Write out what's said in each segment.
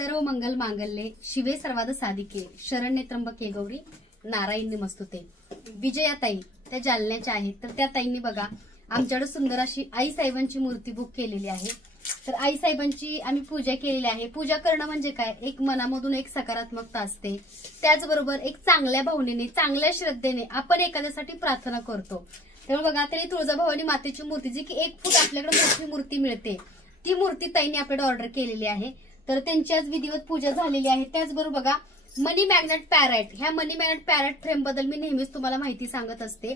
सर्व मंगल मांगल्ये शिवे सर्वाद साधिके शरण्ये त्र्यंबके गौरी नारायणी नमस्तुते। विजयाताई त्या जालन्याच्या आहेत, तर त्या ताईंनी बघा आमच्याकडे सुंदर अशी आई साहेबांची मूर्ती बुक केलेली आहे। तर आई साहेबांची आम्ही पूजा केलेली आहे। पूजा करणं म्हणजे काय, एक मनामधून एक सकारात्मकता असते, त्याचबरोबर एक चांगल्या भावनेने चांगल्या श्रद्धेने आपण एखाद्यासाठी प्रार्थना करतो। त्यामुळे बघा त्यांनी तुळजाभवानी मातेची मूर्ती जी की 1 फूट आपल्याकडे मोठी मूर्ती मिळते, ती मूर्ती ताईंनी आपल्याकडे ऑर्डर केलेली आहे। तर त्यांची आज विधिवत पूजा झालेली आहे। त्याचबरोबर बघा मनी मॅग्नेट पॅरेट, ह्या मनी मॅग्नेट पॅरेट फ्रेम बद्दल मी नेहमीच तुम्हाला माहिती सांगत असते।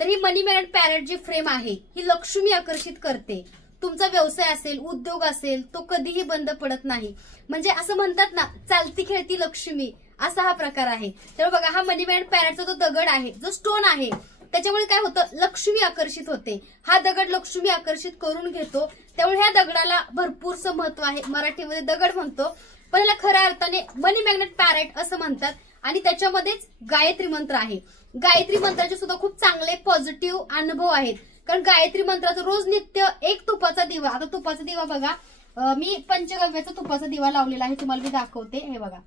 तर ही मनी मॅग्नेट पॅरेट जी फ्रेम आहे ही लक्ष्मी आकर्षित करते। तुमचा व्यवसाय असेल, उद्योग असेल, तो कधीही बंद पडत नाही। म्हणजे असं म्हणतात ना, चालती खेळती लक्ष्मी, असा हा प्रकार आहे। तर बघा हा मनी मॅग्नेट पॅरेटचा जो दगड आहे, जो स्टोन आहे, त्याच्यामुळे काय होतं, लक्ष्मी आकर्षित होते। हा दगड लक्ष्मी आकर्षित करून घेतो, त्यामुळे ह्या दगडाला भरपूरसं महत्व आहे। मराठीमध्ये दगड म्हणतो, पण याला खऱ्या अर्थाने मनी मॅग्नेट पॅरेट असं म्हणतात। आणि त्याच्यामध्येच गायत्री मंत्र आहे। गायत्री मंत्राचे सुद्धा खूप चांगले पॉझिटिव्ह अनुभव आहेत, कारण गायत्री मंत्राचं रोज नित्य एक तुपाचा दिवा, आता तुपाचा दिवा बघा मी पंचगव्याचा तुपाचा दिवा लावलेला आहे, तुम्हाला मी दाखवते। हे बघा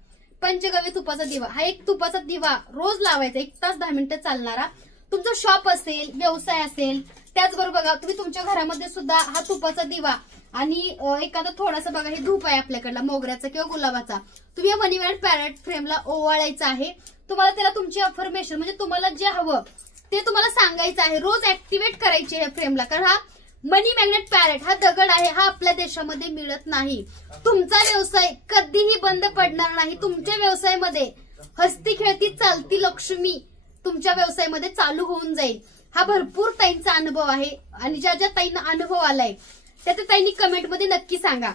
पंचगव्य तुपाचा दिवा, हा एक तुपाचा दिवा रोज लावायचा, 1 तास 10 मिनिटं चालणारा। तुमचं शॉप असेल, व्यवसाय असेल, त्याचबरोबर बघा तुम्ही तुमच्या घरामध्ये सुद्धा हा तुपाचा दिवा आणि एखादा थोडासा बघा हे धूप आहे आपल्याकडला मोगऱ्याचा किंवा गुलाबाचा, तुम्ही या मनी मॅग्नेट पॅरेट फ्रेमला ओवाळायचं आहे। तुम्हाला त्याला तुमची अफर्मेशन म्हणजे तुम्हाला जे हवं ते तुम्हाला सांगायचं आहे, रोज ऍक्टिव्हेट करायचे या फ्रेमला। कारण हा मनी मॅग्नेट पॅरेट हा दगड आहे, हा आपल्या देशामध्ये मिळत नाही। तुमचा व्यवसाय कधीही बंद पडणार नाही। तुमच्या व्यवसायामध्ये हसती खेळती चालती लक्ष्मी तुमच्या व्यवसायामध्ये चालू होऊन जाईल। हा भरपूर ताईंचा अनुभव आहे, आणि ज्या ज्या ताईंना अनुभव आलाय त्या ताईंनी कमेंटमध्ये नक्की सांगा।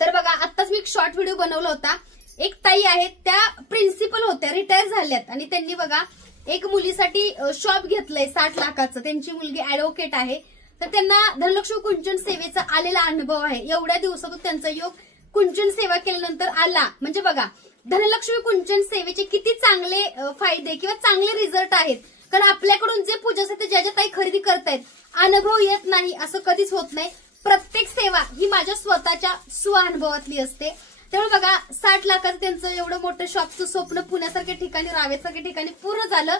तर बघा आत्ताच मी एक शॉर्ट व्हिडिओ बनवला होता, एक ताई आहेत त्या प्रिन्सिपल होत्या, रिटायर झाल्यात, आणि त्यांनी बघा एक मुलीसाठी शॉप घेतलंय 60 लाखाचं। त्यांची मुलगी ऍडव्होकेट आहे, तर त्यांना धनलक्ष्मी कुंचन सेवेचा आलेला अनुभव आहे। एवढ्या दिवसातून त्यांचा योग कुंचन सेवा केल्यानंतर आला, म्हणजे बघा धनलक्ष्मी कुंचन सेवेचे किती चांगले फायदे किंवा चांगले रिझल्ट आहेत। कारण आपल्याकडून जे पूजासाठी ज्या ज्या ताई खरेदी करतायत, अनुभव येत नाही असं कधीच होत नाही। प्रत्येक सेवा ही माझ्या स्वतःच्या स्वानुभवातली असते। त्यामुळे बघा 60 लाखाचं त्यांचं एवढं मोठं शॉपचं स्वप्न पुण्यासारख्या ठिकाणी, रावेसारख्या ठिकाणी पूर्ण झालं।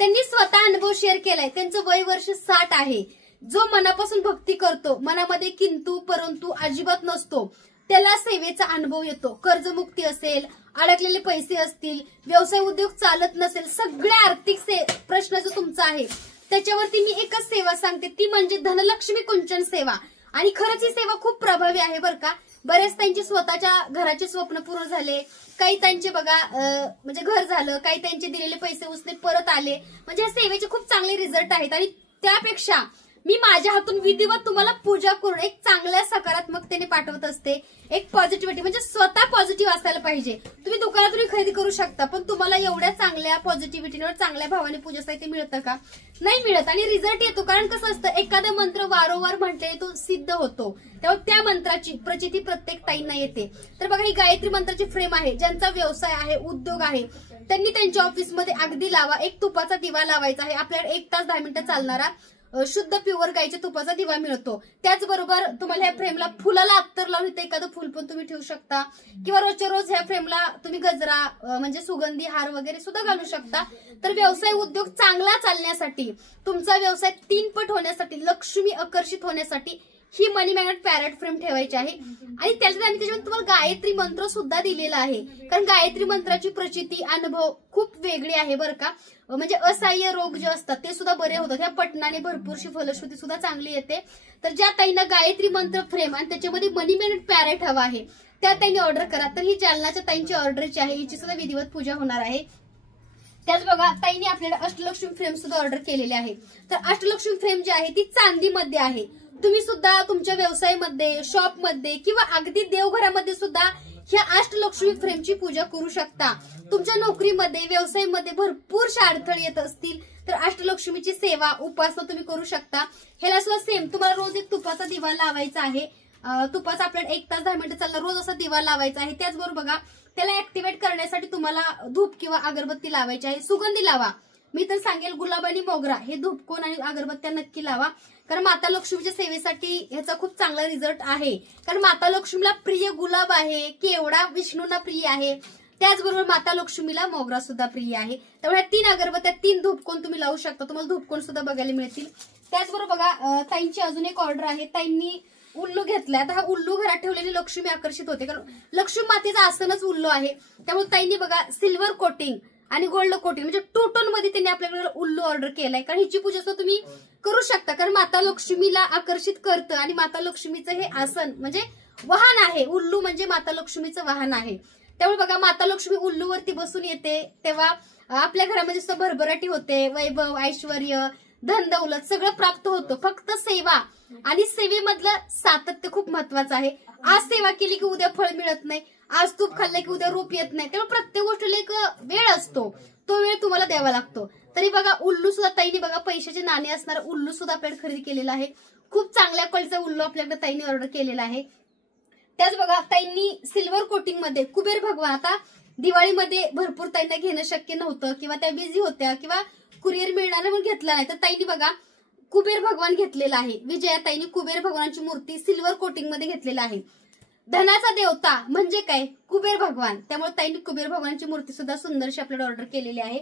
त्यांनी स्वतः अनुभव शेअर केलाय। त्यांचं वय वर्ष 60 आहे। जो मनापासून भक्ती करतो, मनामध्ये किंतु परंतु अजिबात नसतो, त्याला सेवेचा अनुभव येतो। कर्जमुक्ती असेल, अडकलेले पैसे असतील, व्यवसाय उद्योग चालत नसेल, सगळ्या आर्थिक प्रश्न जो तुमचा आहे त्याच्यावरती मी एकच सेवा सांगते, ती म्हणजे धनलक्ष्मी कुंचन सेवा। आणि खरंच ही सेवा खूप प्रभावी आहे बरं का। बरेच त्यांचे स्वतःच्या घराचे स्वप्न पूर्ण झाले, काही त्यांचे बघा म्हणजे घर झालं, काही त्यांचे दिलेले पैसे उसने परत आले, म्हणजे या सेवेचे खूप चांगले रिझल्ट आहेत। आणि त्यापेक्षा मी माझ्या हातून विधिवत तुम्हाला पूजा करून एक चांगल्या सकारात्मकतेने पाठवत असते। एक पॉझिटिव्हिटी म्हणजे स्वतः पॉझिटिव्ह असायला पाहिजे। तुम्ही दुकानातून खरेदी करू शकता, पण तुम्हाला एवढ्या चांगल्या पॉझिटिव्हिटीवर चांगल्या भावाने पूजा साहित्य मिळतं का? नाही मिळत। आणि रिझल्ट येतो, कारण कसं असतं, एखादा मंत्र वारंवार म्हटले तो सिद्ध होतो, तेव्हा त्या मंत्राची प्रचिती प्रत्येक ताईंना येते। तर बघा ही गायत्री मंत्राची फ्रेम आहे, ज्यांचा व्यवसाय आहे, उद्योग आहे, त्यांनी त्यांच्या ऑफिसमध्ये अगदी लावा। एक तुपाचा दिवा लावायचा आहे, आपल्याला 1 तास 10 मिनिटं चालणारा शुद्ध प्युअर गायच्या तुपाचा दिवा मिळतो। त्याचबरोबर तुम्हाला ह्या फ्रेमला फुलाला अत्तर लावून इथे एखादं फुल पण तुम्ही ठेवू शकता, किंवा रोजच्या रोज ह्या फ्रेमला तुम्ही गजरा म्हणजे सुगंधी हार वगैरे सुद्धा घालू शकता। तर व्यवसाय उद्योग चांगला चालण्यासाठी, तुमचा व्यवसाय 3 पट होण्यासाठी, लक्ष्मी आकर्षित होण्यासाठी ही मनी मॅग्नेट पॅरेट फ्रेम ठेवायची आहे। आणि त्याच्यामध्ये तुम्हाला गायत्री मंत्र सुद्धा दिलेला आहे, कारण गायत्री मंत्राची प्रचिती अनुभव खूप वेगळी आहे बरं का। म्हणजे असह्य रोग जे असतात ते सुद्धा बरे होतात, ह्या पठणाने भरपूरशी फलश्रुती सुद्धा चांगली येते। तर ज्या ताईंना गायत्री मंत्र फ्रेम आणि त्याच्यामध्ये मनी मॅग्नेट पॅरेट हवा आहे, त्या ताईंनी ऑर्डर करा। तर ही जालनाच्या ताईंची ऑर्डरची आहे, हिची सुद्धा विधिवत पूजा होणार आहे। त्याच बघा ताईंनी आपल्याला अष्टलक्ष्मी फ्रेम सुद्धा ऑर्डर केलेले आहे। तर अष्टलक्ष्मी फ्रेम जी आहे ती चांदीमध्ये आहे। तुम्ही सुद्धा तुमच्या व्यवसायामध्ये, शॉपमध्ये किंवा अगदी देवघरामध्ये सुद्धा ह्या अष्टलक्ष्मी फ्रेमची पूजा करू शकता। तुमच्या नोकरीमध्ये, व्यवसायामध्ये भरपूरशा अडथळे येत असतील, तर अष्टलक्ष्मीची सेवा, उपासना तुम्ही करू शकता। ह्याला सुद्धा सेम तुम्हाला रोज एक तुपाचा दिवा लावायचा आहे। तुपाचा आपल्याला 1 तास 10 मिनिटं चालणार रोज असा दिवा लावायचा आहे। त्याचबरोबर बघा त्याला ऍक्टिव्हेट करण्यासाठी तुम्हाला धूप किंवा अगरबत्ती लावायची आहे। सुगंधी लावा, मी तर सांगेल गुलाब आणि मोगरा हे धूपकोन आणि अगरबत्त्या नक्की लावा, कारण माता लक्ष्मीच्या सेवेसाठी ह्याचा खूप चांगला रिझल्ट आहे. कारण माता लक्ष्मीला प्रिय गुलाब आहे, केवडा विष्णूंना प्रिय आहे, त्याचबरोबर माता लक्ष्मीला मोगरा सुद्धा प्रिय आहे. त्यामुळे 3 अगरबत्त्या 3 धूपकोन तुम्ही लावू शकता, तुम्हाला धूपकोन सुद्धा बघायला मिळतील. त्याचबरोबर बघा ताईंची अजून एक ऑर्डर आहे. ताईंनी उल्लू घेतलाय. आता हा उल्लू घरात ठेवलेली लक्ष्मी आकर्षित होते, कारण लक्ष्मी मातेचं आसनच उल्लू आहे. त्यामुळे ताईंनी बघा सिल्वर कोटिंग आणि गोल्ड कोटिंग म्हणजे 2 टोन मध्ये त्यांनी आपल्याकडे उल्लू ऑर्डर केलाय. कारण हिची पूजा सुद्धा तुम्ही करू शकता, कारण माता लक्ष्मीला आकर्षित करतं आणि माता लक्ष्मीचं हे आसन म्हणजे वाहन आहे. उल्लू म्हणजे माता लक्ष्मीचं वाहन आहे. त्यामुळे बघा माता लक्ष्मी उल्लूवरती बसून येते तेव्हा आपल्या घरामध्ये भरभराटी होते, वैभव, ऐश्वर, धन दौलत सगळं प्राप्त होतं. फक्त सेवा आणि सेवेमधलं सातत्य खूप महत्वाचं आहे. आज सेवा केली की उद्या फळ मिळत नाही, आज तूप खाल्लं की उद्या रूप येत नाही. त्यामुळे प्रत्येक गोष्टीला एक वेळ असतो, तो वेळ तुम्हाला द्यावा लागतो. तरी बघा उल्लू सुद्धा ताईने बघा पैशाचे नाणे असणारा उल्लू सुद्धा आपल्याकडे खरेदी केलेला आहे. खूप चांगल्या क्वालिटीचा उल्लू आपल्याकडे ताईने ऑर्डर केलेला आहे. त्याच बघा ताईंनी सिल्वर कोटिंग मध्ये कुबेर भगवान, आता दिवाळीमध्ये भरपूर ताईंना घेणं शक्य नव्हतं किंवा त्या बिझी होत्या किंवा कुरिअर मिळणार म्हणून घेतला नाही, तर ताईंनी बघा कुबेर भगवान घेतलेला आहे. विजया ताईंनी कुबेर भगवानाची मूर्ती सिल्वर कोटिंग मध्ये घेतलेला आहे. धनाचा देवता म्हणजे काय, कुबेर भगवान. त्यामुळे ताईंनी कुबेर भगवानची मूर्ती सुद्धा सुंदरशी आपल्याला ऑर्डर केलेली आहे.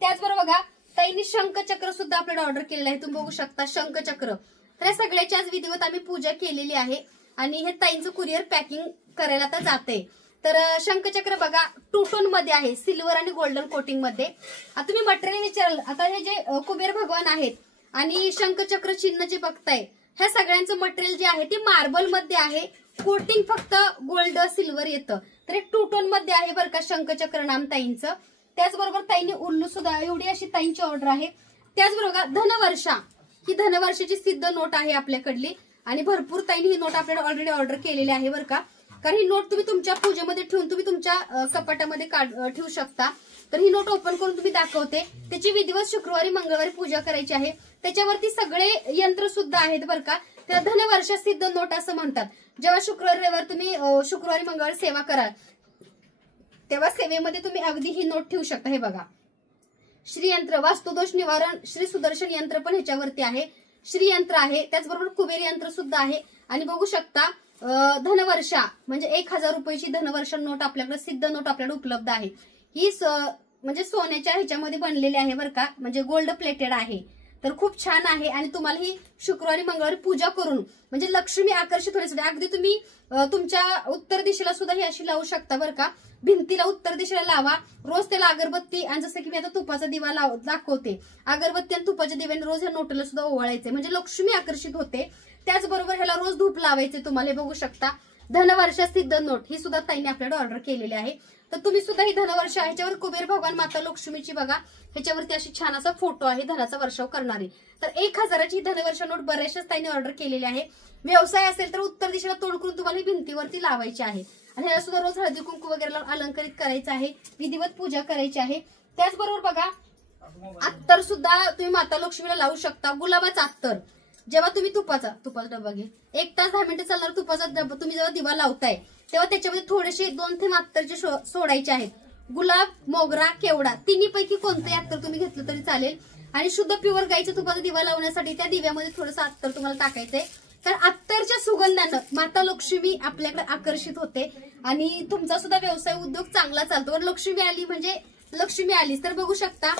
त्याचबरोबर बघा ताईंनी शंखचक्र सुद्धा आपल्याला ऑर्डर केलेलं आहे. तुम्ही बघू शकता शंखचक्र. तर या सगळ्याची आज विधिवत आम्ही पूजा केलेली आहे आणि हे ताईंचं कुरिअर पॅकिंग करायला आता जाते. तर शंखचक्र बघा 2 टोन मध्ये आहे, सिल्वर आणि गोल्डन कोटिंग मध्ये. आता तुम्ही मटेरियल विचाराल, आता हे जे कुबेर भगवान आहेत आणि शंखचक्र चिन्ह जे बघताय ह्या सगळ्यांचं मटेरियल जे आहे ते मार्बल मध्ये आहे. कोटिंग फक्त गोल्ड सिल्वर येतं. तर 2 टोन मध्ये आहे बरं का शंखचक्र नाम ताईंचं. त्याचबरोबर ताईंनी उल्लू सुद्धा एवढी अशी ताईंची ऑर्डर आहे. त्याचबरोबर धनवर्षा ही धनवर्षाची सिद्ध नोट आहे आपल्याकडली आणि भरपूर ताईंनी ही नोट आपल्याला ऑलरेडी ऑर्डर केलेली आहे बरं का. कारण ही नोट तुम्ही तुमच्या पूजेमध्ये ठेवून तुम्ही तुमच्या कपाटामध्ये ठेवू शकता. तर ही नोट ओपन करून तुम्ही दाखवते. त्याची विधिवत शुक्रवारी मंगळवारी पूजा करायची आहे. त्याच्यावरती सगळे यंत्र सुद्धा आहेत बरं का. त्याला धनवर्षा सिद्ध नोट असं म्हणतात. जेव्हा शुक्रवार रविवार तुम्ही शुक्रवारी मंगळवारी सेवा कराल तेव्हा सेवेमध्ये तुम्ही अगदी ही नोट ठेवू शकता. हे बघा श्रीयंत्र, वास्तुदोष निवारण, श्री सुदर्शन यंत्र पण ह्याच्यावरती आहे. श्रीयंत्र आहे, त्याचबरोबर कुबेर यंत्र सुद्धा आहे. आणि बघू शकता धनवर्षा म्हणजे 1000 रुपयाची धनवर्षा नोट आपल्याकडे सिद्ध नोट आपल्याकडे उपलब्ध आहे. ही म्हणजे सोन्याच्या ह्याच्यामध्ये बनलेली आहे बरं का, म्हणजे गोल्ड प्लेटेड आहे. तर खूप छान आहे आणि तुम्हाला ही शुक्रवारी मंगळवारी पूजा करून म्हणजे लक्ष्मी आकर्षित होण्यासाठी अगदी तुम्ही तुमच्या उत्तर दिशेला सुद्धा ही अशी लावू शकता बरं का. भिंतीला उत्तर दिशेला लावा. रोज त्याला अगरबत्ती आणि जसं की मी आता तुपाचा दिवा दाखवते, अगरबत्ती आणि तुपाच्या दिव्याने रोज ह्या नोटला सुद्धा ओवाळायचे म्हणजे लक्ष्मी आकर्षित होते. त्याचबरोबर ह्याला रोज धूप लावायचे. तुम्हाला बघू शकता धनवर्षा सिद्ध नोट ही सुद्धा ताईने आपल्याकडे ऑर्डर केलेली आहे. तर तुम्ही सुद्धा ही धनवर्षा ह्याच्यावर कुबेर भगवान माता लक्ष्मीची बघा ह्याच्यावरती अशी छान असा फोटो आहे धनाचा वर्षाव करणारी. तर 1000ची धनवर्षा नोट बऱ्याचशाच ताईने ऑर्डर केलेली आहे. व्यवसाय असेल तर उत्तर दिशेला तोड करून तुम्हाला ही भिंतीवरती लावायची आहे आणि ह्याला सुद्धा रोज हळदी कुंकू वगैरे अलंकरित करायचं आहे, विधिवत पूजा करायची आहे. त्याचबरोबर बघा अत्तर सुद्धा तुम्ही माता लक्ष्मीला लावू शकता. गुलाबाचा अत्तर जेव्हा तुम्ही तुपाचा डबा घे 1 तास 10 मिनिटं चालणार तुपाचा डबा तुम्ही जेव्हा दिवा लावताय तेव्हा त्याच्यामध्ये थोडेसे 2 थेंब अत्तरचे सोडायचे आहेत. गुलाब, मोगरा, केवडा तिन्हीपैकी कोणतंही अत्तर तुम्ही घेतलं तरी चालेल. आणि शुद्ध प्युअर गाईच्या तुपाचा दिवा लावण्यासाठी त्या दिव्यामध्ये थोडंसं अत्तर तुम्हाला टाकायचंय. कारण अत्तरच्या सुगंधानं माता लक्ष्मी आपल्याकडे आकर्षित होते आणि तुमचा सुद्धा व्यवसाय उद्योग चांगला चालतो. लक्ष्मी आली म्हणजे लक्ष्मी आलीच. तर बघू शकता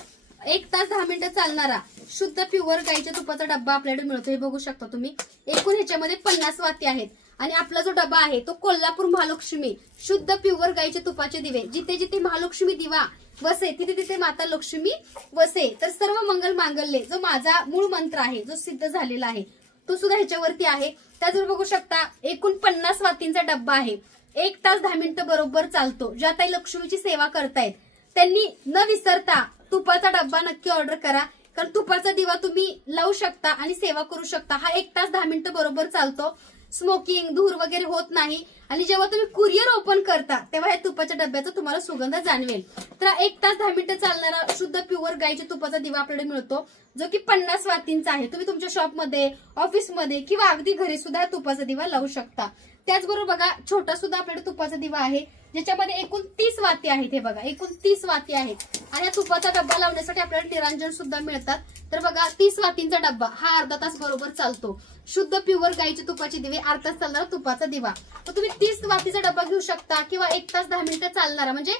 1 तास 10 मिनिटं चालणारा शुद्ध प्युअर गाईच्या तुपाचा डब्बा आपल्याकडे मिळतो. हे बघू शकता तुम्ही. एकूण ह्याच्यामध्ये 50 वाती आहेत आणि आपला जो डबा आहे तो कोल्हापूर महालक्ष्मी शुद्ध प्युअर गाईचे तुपाचे दिवे, जिथे जिथे महालक्ष्मी दिवा वसे तिथे तिथे माता लक्ष्मी वसे. तर सर्व मंगल मांगल्ये जो माझा मूळ मंत्र आहे जो सिद्ध झालेला आहे तो सुद्धा ह्याच्यावरती आहे. त्याचबरोबर बघू शकता एकूण 50 वातींचा डब्बा आहे. 1 तास 10 मिनिटं बरोबर चालतो. ज्या ताई लक्ष्मीची सेवा करतायत त्यांनी न विसरता तुपाचा डब्बा नक्की ऑर्डर करा. कारण तुपाचा दिवा तुम्ही लावू शकता आणि सेवा करू शकता. हा 1 तास 10 मिनिटं बरोबर चालतो. स्मोकिंग धूर वगैरे होत नाही आणि जेव्हा तुम्ही कुरिअर ओपन करता तेव्हा या तुपाच्या डब्याचा तुम्हाला सुगंध जाणवेल. तर 1 तास 10 मिनिटं चालणारा शुद्ध प्युअर गाईच्या तुपाचा दिवा आपल्याकडे मिळतो जो की 50 वातींचा आहे. तुम्ही तुमच्या शॉपमध्ये, ऑफिसमध्ये किंवा अगदी घरी सुद्धा तुपाचा दिवा लावू शकता. त्याचबरोबर बघा छोटा सुद्धा आपल्याकडे तुपाचा दिवा आहे. ज्याच्यामध्ये एकूण 30 वाती आहेत. हे बघा एकूण 30 वाती आहेत आणि या तुपाचा डब्बा लावण्यासाठी आपल्याला निरांजन सुद्धा मिळतात. तर बघा 30 वातींचा डब्बा हा अर्धा तास बरोबर चालतो. शुद्ध प्युअर गाईच्या तुपाचे दिवे, अर्धा तास चालणारा तुपाचा दिवा. तर तुम्ही 30 वातीचा डब्बा घेऊ शकता किंवा 1 तास 10 मिनिटं चालणारा म्हणजे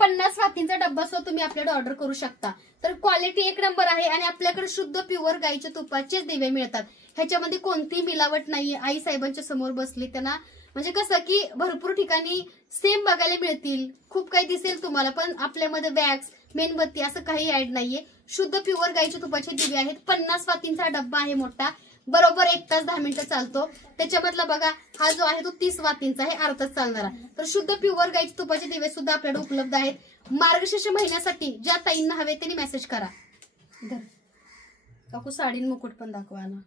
50 वातींचा डब्बा सुद्धा तुम्ही आपल्याकडे ऑर्डर करू शकता. तर क्वालिटी 1 नंबर आहे आणि आपल्याकडे शुद्ध प्युअर गाईच्या तुपाचेच दिवे मिळतात. ह्याच्यामध्ये कोणतीही मिलावट नाहीये. आई साहेबांच्या समोर बसली त्यांना म्हणजे कसं की भरपूर ठिकाणी सेम बघायला मिळतील, खूप काही दिसेल तुम्हाला, पण आपल्यामध्ये वॅक्स मेणबत्ती असं काही ऍड नाहीये. शुद्ध प्युअर गाईच्या तुपाचे दिवे आहेत. 50 वातींचा डब्बा आहे मोठा, बरोबर 1 तास 10 मिनिटं चालतो. त्याच्यामधला बघा हा जो आहे तो 30 वातींचा आहे, अर्धा तास चालणारा. तर शुद्ध प्युअर गाईचे तुपाचे दिवे सुद्धा आपल्याकडे उपलब्ध आहेत. मार्गशीर्ष महिन्यासाठी ज्या ताईंना हवे त्यांनी मेसेज करा. काकू साडी मुकुट पण दाखवा ना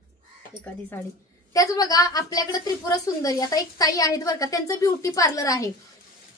एखादी साडी. त्याच बघा आपल्याकडे त्रिपुरा सुंदरी, आता एक ताई आहेत बरं का, त्यांचं ब्युटी पार्लर आहे.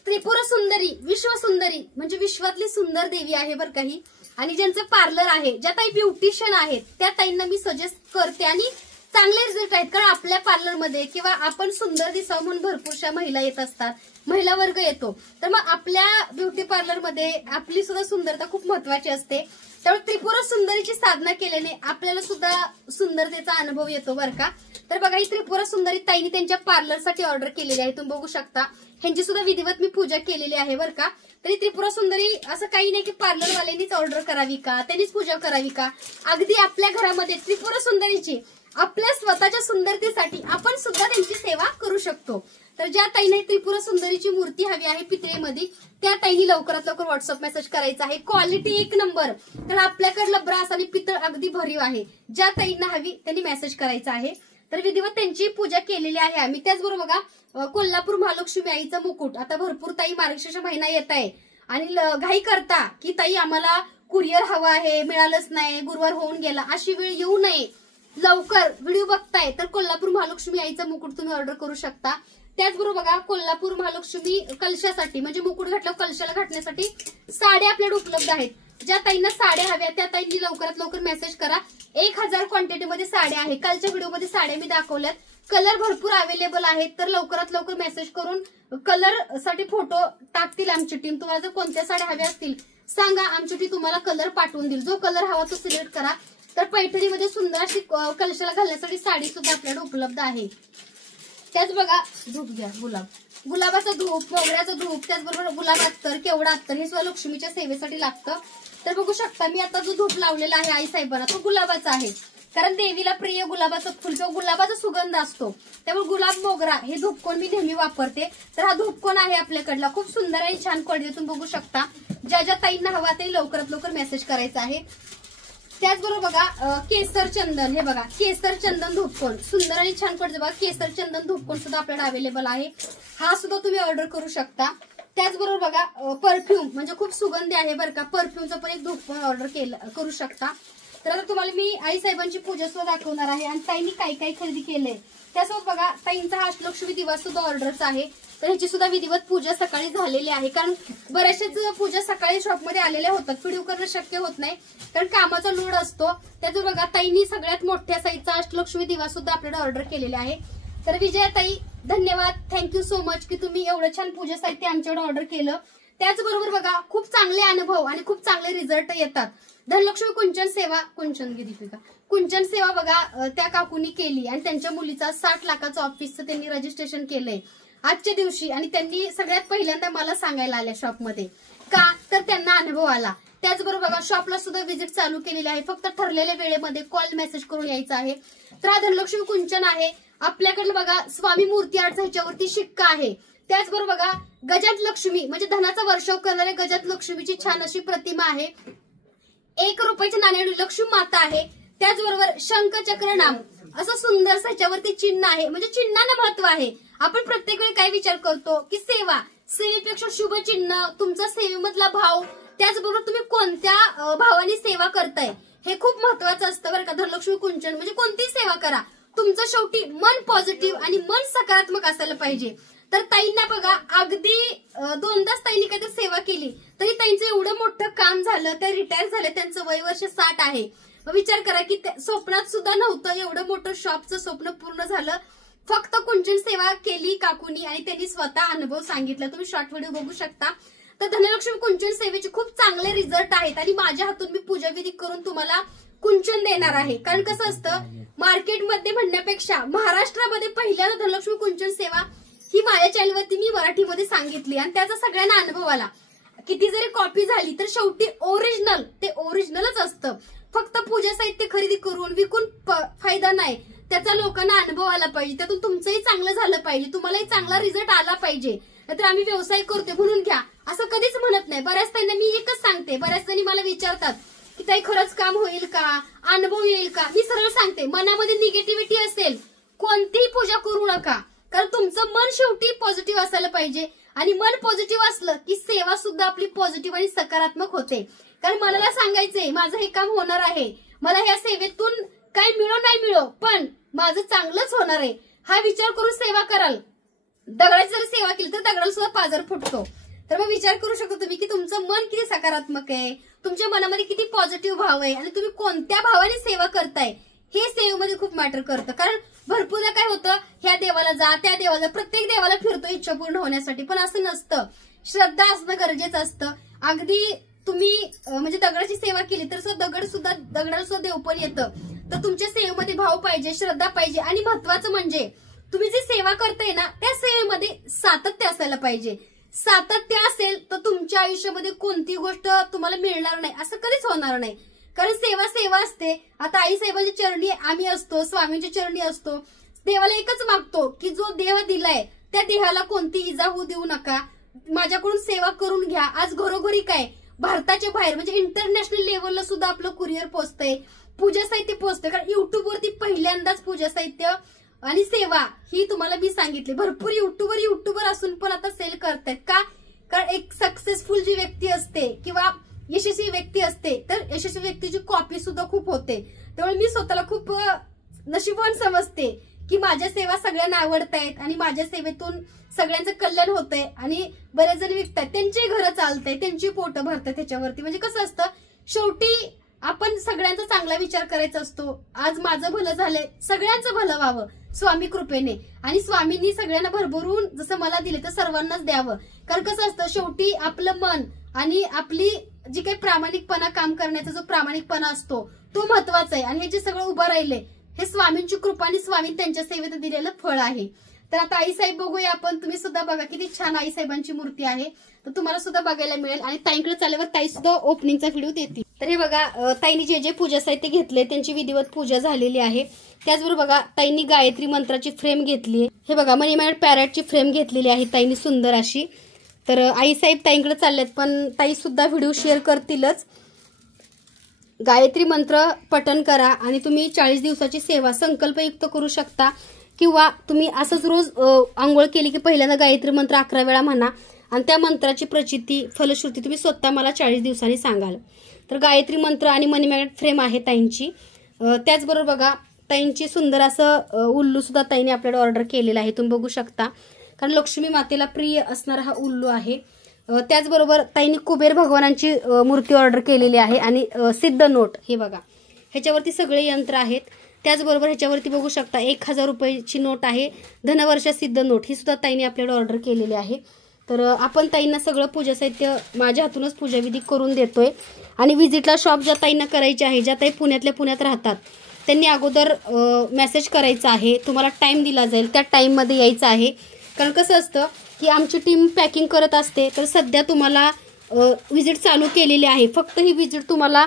त्रिपुरा सुंदरी, विश्व सुंदरी म्हणजे विश्वातली सुंदर देवी आहे बरं का ही. आणि ज्यांचं पार्लर आहे, ज्या ताई ब्युटिशियन आहेत त्या ताईंना मी सजेस्ट करते आणि चांगले रिझल्ट आहेत. कारण आपल्या पार्लरमध्ये किंवा आपण सुंदर दिसावं म्हणून भरपूरशा महिला येत असतात, महिला वर्ग येतो. तर मग आपल्या ब्युटी पार्लरमध्ये आपली सुद्धा सुंदरता खूप महत्वाची असते. त्यामुळे त्रिपुरा सुंदरीची साधना केल्याने आपल्याला सुद्धा सुंदरतेचा अनुभव येतो बरं का. तर बघा ही त्रिपुरा सुंदरी ताईंनी त्यांच्या पार्लरसाठी ऑर्डर केलेली आहे. तुम्ही बघू शकता ह्यांची सुद्धा विधिवत मी पूजा केलेली आहे बरं का. तरी त्रिपुरा सुंदरी असं काही नाही की पार्लरवाल्यांनीच ऑर्डर करावी का, त्यांनीच पूजा करावी का. अगदी आपल्या घरामध्ये त्रिपुरा सुंदरीची आपल्या स्वतःच्या सुंदरतेसाठी आपण सुद्धा त्यांची सेवा करू शकतो. तर ज्या ताईने त्रिपुरा सुंदरीची मूर्ती हवी आहे पितळेमध्ये त्या ताईने लवकरात लवकर व्हॉट्सअप मेसेज करायचा आहे. Quality 1 number. तर आपल्याकडलं ब्रास आणि पितळ अगदी भरीव आहे. ज्या ताईंना हवी त्यांनी मेसेज करायचा आहे. तर विधिवत त्यांची पूजा केलेली आहे आम्ही. त्याचबरोबर बघा कोल्हापूर महालक्ष्मी आईचा मुकुट, आता भरपूर ताई मार्गशीर्ष महिना येत आहे आणि घाई करता की ताई आम्हाला कुरिअर हवा आहे, मिळालंच नाही, गुरुवार होऊन गेला, अशी वेळ येऊ नये. लवकर व्हिडिओ बघताय तर कोल्हापूर महालक्ष्मी आईचा मुकुट तुम्ही ऑर्डर करू शकता. त्याचबरोबर बघा कोल्हापूर महालक्ष्मी कलशासाठी म्हणजे मुकुट घातल्यावर कलशाला घातण्यासाठी साड्या आपल्याकडे उपलब्ध आहेत. ज्या ताईंना साड्या हव्या त्या ताईंनी लवकरात लवकर मेसेज करा. 1000 क्वांटिटीमध्ये साड्या आहे. कालच्या व्हिडिओमध्ये साड्या मी दाखवल्यात. कलर भरपूर अवेलेबल आहेत. तर लवकरात लवकर मेसेज करून कलर साठी फोटो टाकतील आमची टीम. तुम्हाला जर कोणत्या साड्या हव्या असतील सांगा, आमची टीम तुम्हाला कलर पाठवून देईल. जो कलर हवा तो सिलेक्ट करा. तर पैठणीमध्ये सुंदर अशी कलशाला घालण्यासाठी साडी सुद्धा आपल्याकडे उपलब्ध आहे. त्याच बघा धूप घ्या, गुलाबाचा धूप, मोगऱ्याचा धूप, त्याचबरोबर गुलाब अत्तर, केवढा अत्तर हे सुद्धा लक्ष्मीच्या सेवेसाठी लागतं. तर बघू शकता मी आता जो धूप लावलेला आहे आई साहेबांना तो गुलाबाचा आहे. कारण देवीला प्रिय गुलाबाचं फुल किंवा गुलाबाचा सुगंध असतो. त्यामुळे गुलाब मोगरा हे धूपकोन मी नेहमी वापरते. तर हा धूपकोन आहे आपल्याकडला, खूप सुंदर आणि छान क्वालिटीतून बघू शकता. ज्या ज्या ताईंना हवा ते लवकरात लवकर मेसेज करायचा आहे. त्याचबरोबर बघा केसर चंदन, हे बघा केसर चंदन धूपकोन सुंदर आणि छान पडते बघा. केसर चंदन धूपकोन सुद्धा आपल्याकडे अवेलेबल आहे. हा सुद्धा तुम्ही ऑर्डर करू शकता. त्याचबरोबर बघा परफ्यूम म्हणजे खूप सुगंधी आहे बरं का. परफ्यूमचं पण एक धूपकोन ऑर्डर करू शकता. तर आता तुम्हाला मी आई साहेबांची पूजा सुद्धा दाखवणार आहे आणि ताईंनी काय काय खरेदी केलंय. त्यासोबत बघा ताईंचा हा अष्टलक्ष्मी दिवस सुद्धा ऑर्डरचा आहे. तर ह्याची सुद्धा विधिवत पूजा सकाळी झालेली आहे. कारण बऱ्याचशाच पूजा सकाळी शॉपमध्ये आलेल्या होतात, व्हिडिओ करणं शक्य होत नाही कारण कामाचा लोड असतो. त्यातून बघा ताईंनी सगळ्यात मोठ्या साईजचा अष्टलक्ष्मी दिवस सुद्धा आपल्याला ऑर्डर केलेला आहे. तर विजया ताई धन्यवाद, थँक्यू सो मच की तुम्ही एवढं छान पूजा साहित्य आमच्याकडे ऑर्डर केलं. त्याचबरोबर बघा खूप चांगले अनुभव आणि खूप चांगले रिझल्ट येतात. धनलक्ष्मी कुंचन सेवा, कुंचन सेवा बघा त्या काकूंनी केली आणि त्यांच्या मुलीचा 60 लाखाचं ऑफिसचं त्यांनी रजिस्ट्रेशन केलंय आजच्या दिवशी. आणि त्यांनी सगळ्यात पहिल्यांदा मला सांगायला आल्या शॉपमध्ये का, तर त्यांना अनुभव आला. त्याचबरोबर बघा शॉपला सुद्धा व्हिजिट चालू केलेली आहे. फक्त ठरलेल्या वेळेमध्ये कॉल मेसेज करून यायचं आहे. तर हा धनलक्ष्मी कुंचन आहे आपल्याकडे बघा. स्वामी मूर्ती आर्टचा ह्याच्यावरती शिक्का आहे. त्याचबरोबर बघा गजात लक्ष्मी म्हणजे धनाचा वर्षाव करणाऱ्या गजात लक्ष्मीची छान अशी प्रतिमा आहे. 1 रुपयाच्या नाण्याने लक्ष्मी माता आहे. त्याचबरोबर शंखचक्र नाम असं सुंदर ह्याच्यावरती चिन्ह आहे. म्हणजे चिन्हांना महत्व आहे. आपण प्रत्येक वेळी काय विचार करतो की सेवेपेक्षा शुभ चिन्ह, तुमचा सेवेमधला भाव, त्याचबरोबर तुम्ही कोणत्या भावाने सेवा करताय हे खूप महत्वाचं असतं बरं का. धनलक्ष्मी कुंचन म्हणजे कोणतीही सेवा करा, तुमचं शेवटी मन पॉझिटिव्ह आणि मन सकारात्मक असायला पाहिजे. तर ताईंना बघा अगदी 2दाच ताईंनी काहीतरी सेवा केली तरी ताईंचं एवढं मोठं काम झालं. त्या रिटायर झाले, त्यांचं वय वर्ष 60 आहे. विचार करा की स्वप्नात सुद्धा नव्हतं एवढं मोठं शॉपचं स्वप्न पूर्ण झालं. फक्त कुंचन सेवा केली काकूनी आणि त्यांनी स्वतः अनुभव सांगितला. तुम्ही शॉर्ट व्हिडिओ बघू शकता. तर धनलक्ष्मी कुंचन सेवेचे खूप चांगले रिझल्ट आहेत आणि माझ्या हातून मी पूजाविधी करून तुम्हाला कुंचन देणार आहे. कारण कसं असतं, मार्केटमध्ये म्हणण्यापेक्षा महाराष्ट्रामध्ये पहिल्यांदा धनलक्ष्मी कुंचन सेवा ही माझ्या चॅनलवरती मी मराठीमध्ये सांगितली आणि त्याचा सगळ्यांना अनुभव आला. किती जरी कॉपी झाली तर शेवटी ओरिजिनल ते ओरिजिनलच असतं. फक्त पूजा साहित्य खरेदी करून विकून फायदा नाही, त्याचा लोकांना अनुभव आला पाहिजे, त्यातून तुमचंही चांगलं झालं पाहिजे, तुम्हालाही चांगला रिझल्ट आला पाहिजे. तर आम्ही व्यवसाय करतोय म्हणून घ्या असं कधीच म्हणत नाही. बऱ्याच त्यांना मी एकच सांगते. बऱ्याच जणी मला विचारतात की ताई खरंच काम होईल का, अनुभव येईल का. मी सरळ सांगते, मनामध्ये निगेटिव्हिटी असेल कोणतीही पूजा करू नका. कारण तुमचं मन शेवटी पॉझिटिव्ह असायला पाहिजे आणि मन पॉझिटिव्ह असलं की सेवा सुद्धा आपली पॉझिटिव्ह आणि सकारात्मक होते. कारण मला सांगायचंय माझं हे काम होणार आहे, मला ह्या सेवेतून काय मिळो नाही मिळो पण माझं चांगलंच होणार आहे हा विचार करून सेवा कराल. दगडाची जर सेवा केली तर दगडाला सुद्धा पाजर फुटतो. तर मग विचार करू शकतो तुम्ही की तुमचं मन किती सकारात्मक आहे, तुमच्या मनामध्ये किती पॉझिटिव्ह भाव आहे आणि तुम्ही कोणत्या भावाने सेवा करताय हे सेवेमध्ये खूप मॅटर करतं. कारण भरपूरदा काय होतं, ह्या देवाला जा त्या देवाला, प्रत्येक देवाला फिरतो इच्छा पूर्ण होण्यासाठी, पण असं नसतं. श्रद्धा असणं गरजेचं असतं. अगदी तुम्ही म्हणजे दगडाची सेवा केली तर दगडाला सुद्धा देव पण येतं. तर तुमच्या सेवेमध्ये भाव पाहिजे, श्रद्धा पाहिजे आणि महत्वाचं म्हणजे तुम्ही जी सेवा करताय ना त्या सेवेमध्ये सातत्य असायला पाहिजे. सातत्य असेल तर तुमच्या आयुष्यामध्ये कोणती गोष्ट तुम्हाला मिळणार नाही असं कधीच होणार नाही. कारण सेवा सेवा असते. आता आई साहेबांच्या चरणी आम्ही असतो, स्वामींच्या चरणी असतो. देवाला एकच मागतो की जो देव दिलाय त्या देहाला कोणती इजा होऊ देऊ नका, माझ्याकडून सेवा करून घ्या. आज घरोघरी काय भारताच्या बाहेर म्हणजे इंटरनॅशनल लेवलला सुद्धा आपलं कुरिअर पोहोचतंय, पूजा साहित्य पोहोचतंय. कारण युट्यूबवरती पहिल्यांदाच पूजा साहित्य आणि सेवा ही तुम्हाला मी सांगितली. भरपूर युट्यूबर असून पण आता सेल करतायत का, कारण एक सक्सेसफुल जी व्यक्ती असते किंवा यशस्वी व्यक्ती असते तर यशस्वी व्यक्तीची कॉपी सुद्धा खूप होते. त्यामुळे मी स्वतःला खूप नशीबवान समजते की माझ्या सेवा सगळ्यांना आवडतायत आणि माझ्या सेवेतून सगळ्यांचं कल्याण होतंय आणि बरेच जण विकतात, त्यांची घरं चालतायत, त्यांची पोटं भरतात त्याच्यावरती. म्हणजे कसं असतं, शेवटी आपण सगळ्यांचा चांगला विचार करायचा असतो. आज माझं भलं झालंय, सगळ्यांचं भलं व्हावं स्वामी कृपेने आणि स्वामींनी सगळ्यांना भरभरून जसं मला दिले तर सर्वांनाच द्यावं. कारण कसं असतं, शेवटी आपलं मन आणि आपली जी काही प्रामाणिकपणा काम करण्याचा जो प्रामाणिकपणा असतो तो महत्वाचा आहे. आणि हे जे सगळं उभं राहिले हे स्वामींची कृपा आणि स्वामी त्यांच्या सेवेत दिलेलं फळ आहे. तर आता आईसाहेब बघूया आपण. तुम्ही सुद्धा बघा किती छान आईसाहेबांची मूर्ती आहे, तर तुम्हाला सुद्धा बघायला मिळेल. आणि ताईंकडे चालल्यावर ताई सुद्धा ओपनिंगचा व्हिडिओ देतील. तर हे बघा ताईंनी जे जे पूजा साहित्य घेतले त्यांची विधिवत पूजा झालेली आहे. त्याचबरोबर बघा ताईंनी गायत्री मंत्राची फ्रेम घेतली. हे बघा मनी मॅग्नेट पॅरेटची फ्रेम घेतलेली आहे ताईंनी सुंदर अशी. तर आईसाहेब ताईंकडे चाललेत पण ताई सुद्धा व्हिडिओ शेअर करतीलच. गायत्री मंत्र पठण करा आणि तुम्ही 40 दिवसाची सेवा संकल्पयुक्त करू शकता किंवा तुम्ही असंच रोज आंघोळ केली की पहिल्यांदा गायत्री मंत्र 11 वेळा म्हणा आणि त्या मंत्राची प्रचिती फलश्रुती तुम्ही स्वतः मला 40 दिवसांनी सांगाल. तर गायत्री मंत्र आणि मनी मॅग्नेट फ्रेम आहे ताईंची. त्याचबरोबर बघा ताईंची सुंदर असं उल्लू सुद्धा ताईने आपल्याला ऑर्डर केलेला आहे, तुम्ही बघू शकता. कारण लक्ष्मी मातेला प्रिय असणारा हा उल्लू आहे. त्याचबरोबर ताईंनी कुबेर भगवानांची मूर्ती ऑर्डर केलेली आहे आणि सिद्ध नोट हे बघा ह्याच्यावरती सगळे यंत्र आहेत. त्याचबरोबर ह्याच्यावरती बघू शकता 1000 रुपयाची नोट आहे, धनवर्ष सिद्ध नोट ही सुद्धा ताईंनी आपल्याला ऑर्डर केलेली आहे. तर आपण ताईंना सगळं पूजा साहित्य माझ्या हातूनच पूजाविधी करून देतोय. आणि व्हिजिटला शॉप ज्या ताईंना करायची आहे, ज्या ताई पुण्यात राहतात त्यांनी अगोदर मेसेज करायचा आहे, तुम्हाला टाइम दिला जाईल त्या टाइममध्ये यायचं आहे. कारण कसं असतं की आमची टीम पॅकिंग करत असते. तर सध्या तुम्हाला व्हिजिट चालू केलेली आहे, फक्त ही व्हिजिट तुम्हाला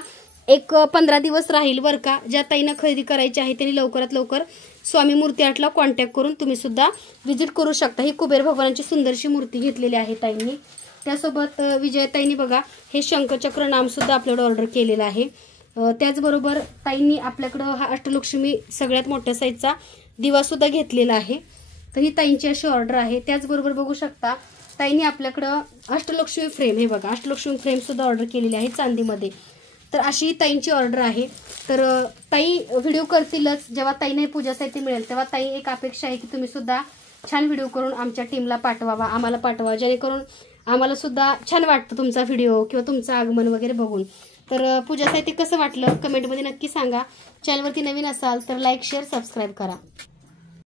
एक 15 दिवस राहील बरं का. ज्या ताईंना खरेदी करायची आहे त्यांनी लवकरात लवकर स्वामी मूर्ती आर्टला कॉन्टॅक्ट करून तुम्ही सुद्धा व्हिजिट करू शकता. ही कुबेर भगवानाची सुंदरशी मूर्ती घेतलेली आहे ताईंनी. त्यासोबत विजयताईंनी बघा हे शंखचक्र नाम सुद्धा आपल्याला ऑर्डर केलेलं आहे. त्याचबरोबर ताईंनी आपल्याकडं हा अष्टलक्ष्मी सगळ्यात मोठ्या साईजचा दिवा सुद्धा घेतलेला आहे. तर ही ताईंची अशी ऑर्डर आहे. त्याचबरोबर बघू शकता ताईंनी आपल्याकडं अष्टलक्ष्मी फ्रेम हे बघा अष्टलक्ष्मी फ्रेम सुद्धा ऑर्डर केलेली आहे चांदीमध्ये. तर अशी ताईंची ऑर्डर आहे. तर ताई व्हिडिओ करतीलच. जेव्हा ताईंना हे पूजा साहित्य मिळेल तेव्हा ताई एक अपेक्षा आहे की तुम्ही सुद्धा छान व्हिडिओ करून आमच्या टीमला पाठवावा, आम्हाला पाठवा, जेणेकरून आम्हाला सुद्धा छान वाटतं तुमचा व्हिडिओ किंवा तुमचं आगमन वगैरे बघून. तर पूजा साहित्य कसं वाटलं कमेंटमध्ये नक्की सांगा. चॅनलवरती नवीन असाल तर लाईक शेअर सबस्क्राईब करा.